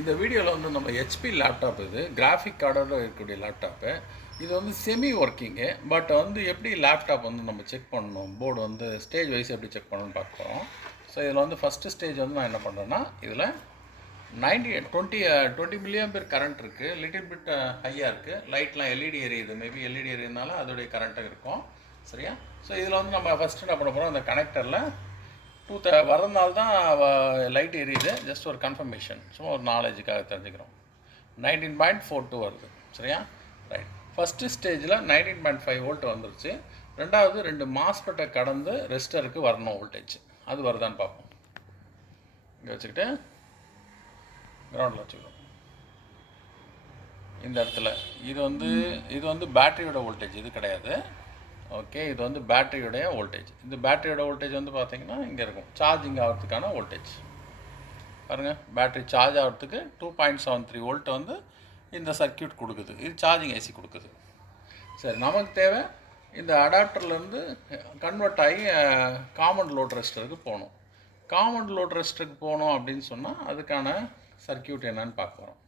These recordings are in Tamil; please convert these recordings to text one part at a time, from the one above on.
இந்த வீடியோவில் வந்து நம்ம ஹெச்பி லேப்டாப் இது கிராஃபிக் கார்டோட இருக்கக்கூடிய லேப்டாப்பு. இது வந்து செமி ஒர்க்கிங்கு. பட் வந்து எப்படி லேப்டாப் வந்து நம்ம செக் பண்ணணும், போர்டு வந்து ஸ்டேஜ் வைஸ் எப்படி செக் பண்ணணும்னு பார்க்க போகிறோம். ஸோ இதில் வந்து ஃபஸ்ட்டு ஸ்டேஜ் வந்து நான் என்ன பண்ணுறேன்னா, இதில் 20 மில்லியம்பேர் கரண்ட் இருக்குது. லிட்டில் பிட் ஹையாக இருக்குது. லைட்லாம் எல்இடி எரியுது. மேபி எல்இடி எரியுதுனால அதோடைய கரண்ட்டும் இருக்கும். சரியா? ஸோ இதில் வந்து நம்ம ஃபஸ்ட்டு என்ன பண்ண போகிறோம், இந்த கனெக்டரில் வரதுனால தான் லைட் எரியுது. ஜஸ்ட் ஒரு கன்ஃபர்மேஷன், சும்மா ஒரு நாலேஜுக்காக தெரிஞ்சுக்கிறோம். 19.42 வருது. சரியா? ரைட். ஃபஸ்ட்டு ஸ்டேஜில் 19.5 வோல்ட் வந்துருச்சு. ரெண்டாவது 2 மாஸ்பெட்டை கடந்து ரெஸ்டருக்கு வரணும் வோல்டேஜ். அது வருதான்னு பார்ப்போம். இங்கே வச்சுக்கிட்டு கிரவுண்டில் வச்சுக்கிறோம். இந்த இடத்துல இது வந்து பேட்டரியோட வோல்டேஜ், இது கிடையாது. ஓகே, இது வந்து பேட்டரியோடைய வோல்டேஜ். இந்த பேட்டரியோட வோல்டேஜ் வந்து பார்த்திங்கன்னா இங்கே இருக்கும், சார்ஜிங் ஆகிறதுக்கான வோல்டேஜ். பாருங்கள், பேட்டரி சார்ஜ் ஆகிறதுக்கு 2.73 வோல்ட் வந்து இந்த சர்க்கியூட் கொடுக்குது. இது சார்ஜிங் ஏசி கொடுக்குது. சரி, நமக்கு தேவை இந்த அடாப்டர்லேருந்து கன்வெர்ட் ஆகி காமன் லோட் ரெஸ்டருக்கு போகணும். காமன் லோட் ரெஸ்டருக்கு போகணும் அப்படின்னு சொன்னால் அதுக்கான சர்க்கியூட் என்னன்னு பார்க்க போகிறோம்.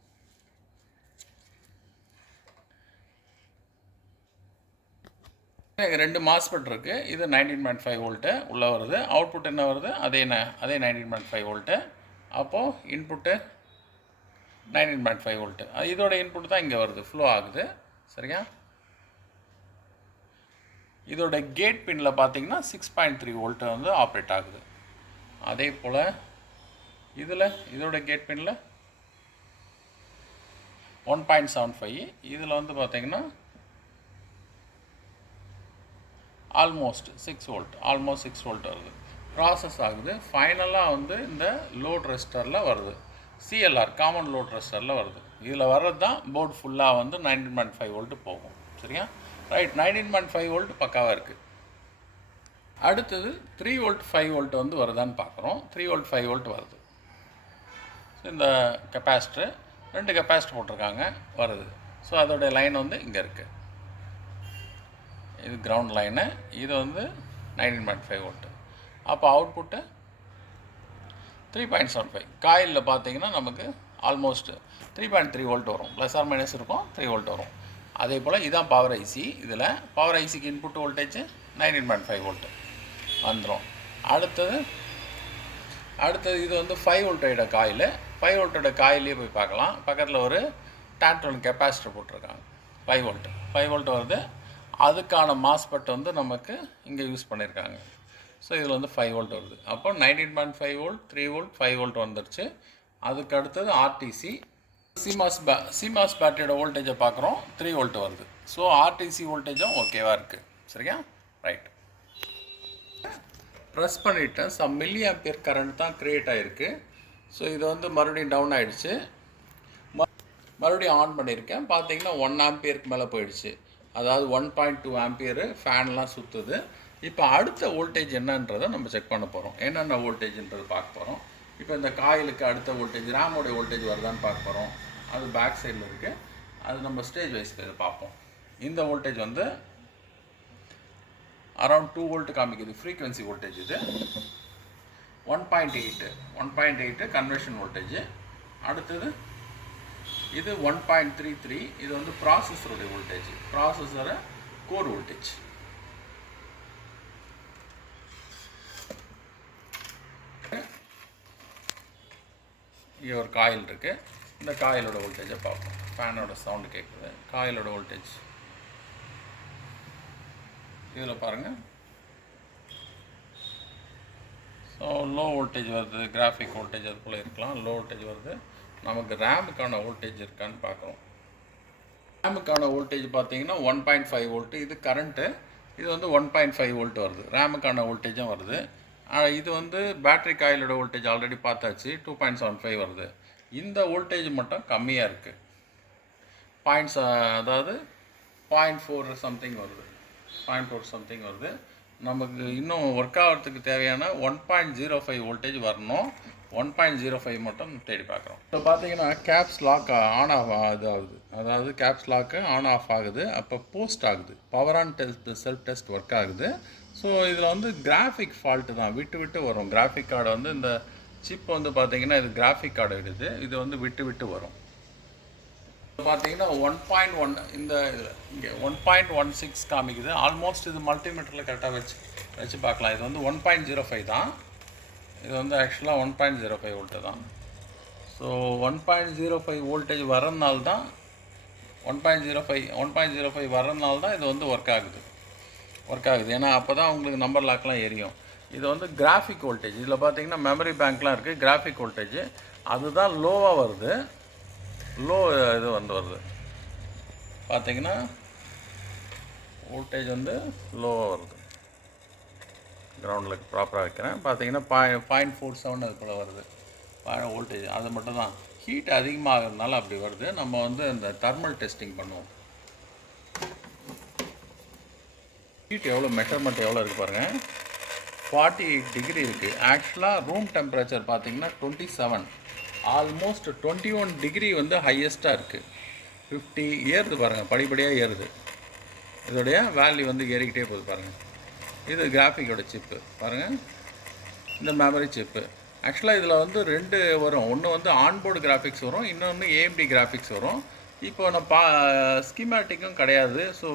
ரெண்டு மாஸ்பெட் இருக்குது. இது 19.5 வோல்ட்டு உள்ளே வருது. அவுட்புட் என்ன வருது, அதே 19.5 வோல்ட்டு. அப்போது இன்புட்டு 19.5 வோல்ட்டு. இதோட இன்புட் தான் இங்கே வருது, ஃப்ளோ ஆகுது. சரியா? இதோட கேட் பின்னில் பார்த்தீங்கன்னா 6.3 வோல்ட்டு வந்து ஆப்ரேட் ஆகுது. அதே போல் இதோட கேட் பின்னில் 1.75. இதில் வந்து பார்த்தீங்கன்னா ஆல்மோஸ்ட் 6 வோல்ட் வருது. ப்ராசஸ் ஆகுது. ஃபைனலாக வந்து இந்த லோட் ரெஸ்டரில் வருது. சிஎல்ஆர் காமன் லோட் ரெஸ்டரில் வருது. இதில் வர்றது தான் போர்டு ஃபுல்லாக வந்து 19.5 வோல்ட்டு போகும். சரியா? ரைட். 19.5 வோல்ட் பக்காவாக இருக்குது. அடுத்தது 3 வோல்ட் 5 வோல்ட் வந்து வருதான்னு பார்க்குறோம். 3 வோல்ட் 5 வோல்ட் வருது. இந்த கெப்பாசிட்டர் 2 கெப்பாசிட்டர் போட்டிருக்காங்க, வருது. ஸோ அதோடைய லைன் வந்து இங்கே இருக்குது. இது கிரவுண்ட் லைனு. இது வந்து 19.5 வோல்ட்டு. அப்போ அவுட்புட்டு 3.75. காயிலில் பார்த்தீங்கன்னா நமக்கு ஆல்மோஸ்ட் 3.3 வோல்ட் வரும். ப்ளஸ் ஆர் மைனஸ் இருக்கும், 3 வோல்ட் வரும். அதே போல் இதான் பவர் ஐசி. இதில் பவர் ஐசிக்கு இன்புட் வோல்டேஜ் 19.5 வோல்ட்டு வந்துடும். அடுத்தது இது வந்து 5 வோல்ட்டோட காயில். 5 வோல்ட்டோட காயிலே போய் பார்க்கலாம். பக்கத்தில் ஒரு டான்ட்ரோன் கெப்பாசிட்டர் போட்டிருக்காங்க. 5 வோல்ட் வருது. அதுக்கான மாஸ்பெட் வந்து நமக்கு இங்கே யூஸ் பண்ணியிருக்காங்க. ஸோ இதில் வந்து 5 வோல்ட் வருது. அப்போ 19.5 வோல்ட், 3 வோல்ட், 5 வோல்ட் வந்துருச்சு. அதுக்கு அடுத்தது ஆர்டிசி. சிமாஸ் பேட்டரியோட வோல்டேஜை பார்க்குறோம், 3 வோல்ட் வருது. ஸோ ஆர்டிசி வோல்டேஜும் ஓகேவாக இருக்குது. சரியா? ரைட். ப்ரெஸ் பண்ணிவிட்டேன். சம் மில்லி ஆம்பியர் கரண்ட் தான் க்ரியேட் ஆகிருக்கு. ஸோ இது வந்து மறுபடியும் டவுன் ஆகிடுச்சு. மறுபடியும் ஆன் பண்ணியிருக்கேன். பார்த்தீங்கன்னா 1 ஆம்பியருக்கு மேலே போயிடுச்சு. அதாவது 1.2 ஆம்பியரு ஃபேன்லாம் சுற்றுது. இப்போ அடுத்த வோல்டேஜ் என்னன்றதை நம்ம செக் பண்ண போகிறோம். என்னென்ன வோல்டேஜ்ன்றது பார்க்க போகிறோம். இப்போ இந்த காயிலுக்கு அடுத்த வோல்டேஜ், ரேமோடைய வோல்டேஜ் வருதான்னு பார்க்க போகிறோம். அது பேக் சைடில் இருக்குது. அது நம்ம ஸ்டேஜ் வைஸ்க்கு இதை பார்ப்போம். இந்த வோல்டேஜ் வந்து அரௌண்ட் 2 வோல்ட் காமிக்குது. ஃப்ரீக்வன்சி வோல்டேஜ் இது 1.8 கன்வர்ஷன் வோல்டேஜ். அடுத்தது இது 1.33. இது வந்து ப்ராசஸருடைய வோல்டேஜ், ப்ராசஸரை கோர் வோல்டேஜ். இங்கே ஒரு காயில் இருக்குது. இந்த காயிலோட வோல்டேஜை பார்ப்போம். ஃபேனோட சவுண்டு கேட்குது. காயிலோட வோல்டேஜ் இதில் பாருங்கள். ஸோ லோ வோல்டேஜ் வருது. கிராஃபிக் வோல்டேஜ் அது போல் இருக்கலாம். லோ வோல்டேஜ் வருது. நமக்கு ரேமுக்கான வோல்டேஜ் இருக்கான்னு பார்க்குறோம். ரேமுக்கான வோல்டேஜ் பார்த்தீங்கன்னா 1.5 வோல்ட்டு. இது கரண்ட்டு. இது வந்து 1.5 வோல்ட் வருது. ரேமுக்கான வோல்டேஜும் வருது. இது வந்து பேட்டரி காயிலோட வோல்டேஜ் ஆல்ரெடி பார்த்தாச்சு, 2.75 வருது. இந்த வோல்டேஜ் மட்டும் கம்மியாக இருக்குது. அதாவது 0.4 சம்திங் வருது. நமக்கு இன்னும் ஒர்க் ஆகிறதுக்கு தேவையான 1.05 வோல்டேஜ் வரணும். 1.05 மட்டும் தேடி பார்க்குறோம். இப்போ பார்த்தீங்கன்னா கேப்ஸ் லாக் ஆன் ஆஃப் ஆகுது. அதாவது கேப்ஸ் லாக்கு ஆன் ஆஃப் ஆகுது. அப்போ போஸ்ட் ஆகுது. Power an test, self test work ஆகுது. ஸோ இதில் வந்து கிராஃபிக் ஃபால்ட்டு தான், விட்டு வரும். கிராஃபிக் கார்டை வந்து இந்த சிப் வந்து பார்த்தீங்கன்னா இது கிராஃபிக் கார்டு எடுது, இது வந்து விட்டு விட்டு வரும். பார்த்தீங்கன்னா 1.1 இந்த இதில் இங்கே 1.16 காமிக்குது. ஆல்மோஸ்ட் இது மல்டிமீட்டரில் கரெக்டாக வச்சு பார்க்கலாம். இது வந்து 1.05 தான். இது வந்து ஆக்சுவலாக 1.05 வோல்ட்டு தான். ஸோ 1.05 வோல்டேஜ் வரனால தான் 1.05 வரனால தான் இது வந்து ஒர்க் ஆகுது. ஏன்னா அப்போ தான் உங்களுக்கு நம்பர் லாக்லாம் எரியும். இது வந்து கிராஃபிக் வோல்டேஜ். இதில் பார்த்தீங்கன்னா மெமரி பேங்க்லாம் இருக்குது. கிராஃபிக் வோல்டேஜ் அதுதான் லோவாக வருது. லோ இது வந்து வருது பார்த்தீங்கன்னா வோல்டேஜ் வந்து லோவாக வருது. கிரவுண்டில் ப்ராப்பராக வைக்கிறேன். பார்த்தீங்கன்னா 0.47 அது போல் வருது வோல்டேஜ். அது மட்டும் தான் ஹீட் அதிகமாகிறதுனால அப்படி வருது. நம்ம வந்து இந்த தெர்மல் டெஸ்டிங் பண்ணுவோம். ஹீட் எவ்வளோ மெஷர்மெண்ட் எவ்வளோ இருக்குது பாருங்கள். 48 டிகிரி இருக்குது. ஆக்சுவலாக ரூம் டெம்பரேச்சர் பார்த்தீங்கன்னா 27, ஆல்மோஸ்ட் 21 டிகிரி வந்து ஹையஸ்ட்டாக இருக்குது. 50 ஏறுது பாருங்கள், படிப்படியாக ஏறுது. இதோடைய வேல்யூ வந்து ஏறிக்கிட்டே போகுது பாருங்கள். இது கிராஃபிக்கோட சிப்பு பாருங்கள், இந்த மெமரி சிப்பு. ஆக்சுவலாக இதில் வந்து 2 வரும். ஒன்று வந்து ஆன்போர்டு கிராஃபிக்ஸ் வரும், இன்னொன்று ஏஎம்டி கிராஃபிக்ஸ் வரும். இப்போ நான் ஸ்கீமேட்டிக்கும் கிடையாது. ஸோ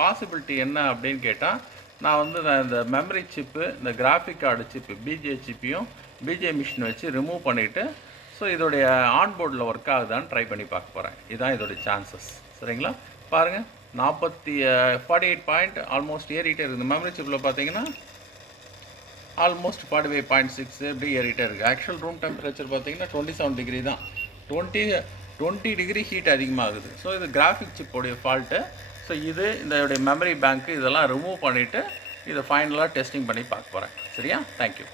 பாசிபிலிட்டி என்ன அப்படின்னு கேட்டால், நான் வந்து இந்த மெமரி சிப்பு, இந்த கிராஃபிக் கார்டு சிப்பு பிஜே சிப்பையும் பிஜே மிஷின் வச்சு ரிமூவ் பண்ணிவிட்டு, ஸோ இதோடைய ஆன்போர்டில் ஒர்க் ஆகுதான்னு ட்ரை பண்ணி பார்க்க போகிறேன். இதுதான் இதோடைய சான்சஸ். சரிங்களா? பாருங்கள், 48 பாயிண்ட் ஆல்மோஸ்ட் ஏறிட்டே இருக்குது. மெமரி சிப்பில் பார்த்தீங்கன்னா ஆல்மோஸ்ட் 45.6 இப்படி ஏறிட்டே இருக்குது. ஆக்சுவல் ரூம் டெம்பரேச்சர் பார்த்தீங்கன்னா 27 டிகிரி தான். 20 டிகிரி ஹீட் அதிகமாகுது. ஸோ இது கிராஃபிக் சிப்போடைய ஃபால்ட்டு. ஸோ இதோடைய மெமரி பேங்க்கு இதெல்லாம் ரிமூவ் பண்ணிவிட்டு இதை ஃபைனலாக டெஸ்டிங் பண்ணி பார்க்க போகிறேன். சரியா? தேங்க்யூ.